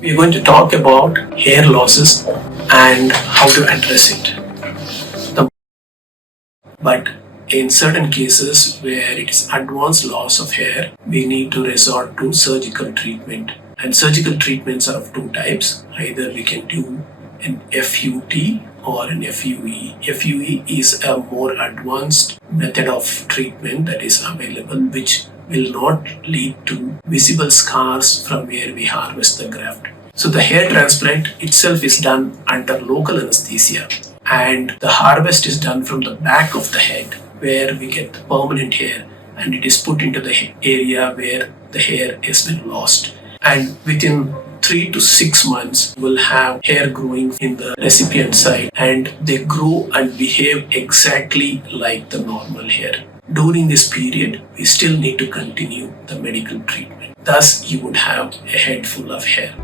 We're going to talk about hair losses and how to address it. But in certain cases where it is advanced loss of hair, we need to resort to surgical treatment. And surgical treatments are of two types. Either we can do an FUT or an FUE. FUE is a more advanced method of treatment that is available, which will not lead to visible scars from where we harvest the graft. So the hair transplant itself is done under local anesthesia, and the harvest is done from the back of the head where we get the permanent hair, and it is put into the area where the hair has been lost. And within 3 to 6 months, we'll have hair growing in the recipient side, and they grow and behave exactly like the normal hair. During this period, we still need to continue the medical treatment. Thus, you would have a head full of hair.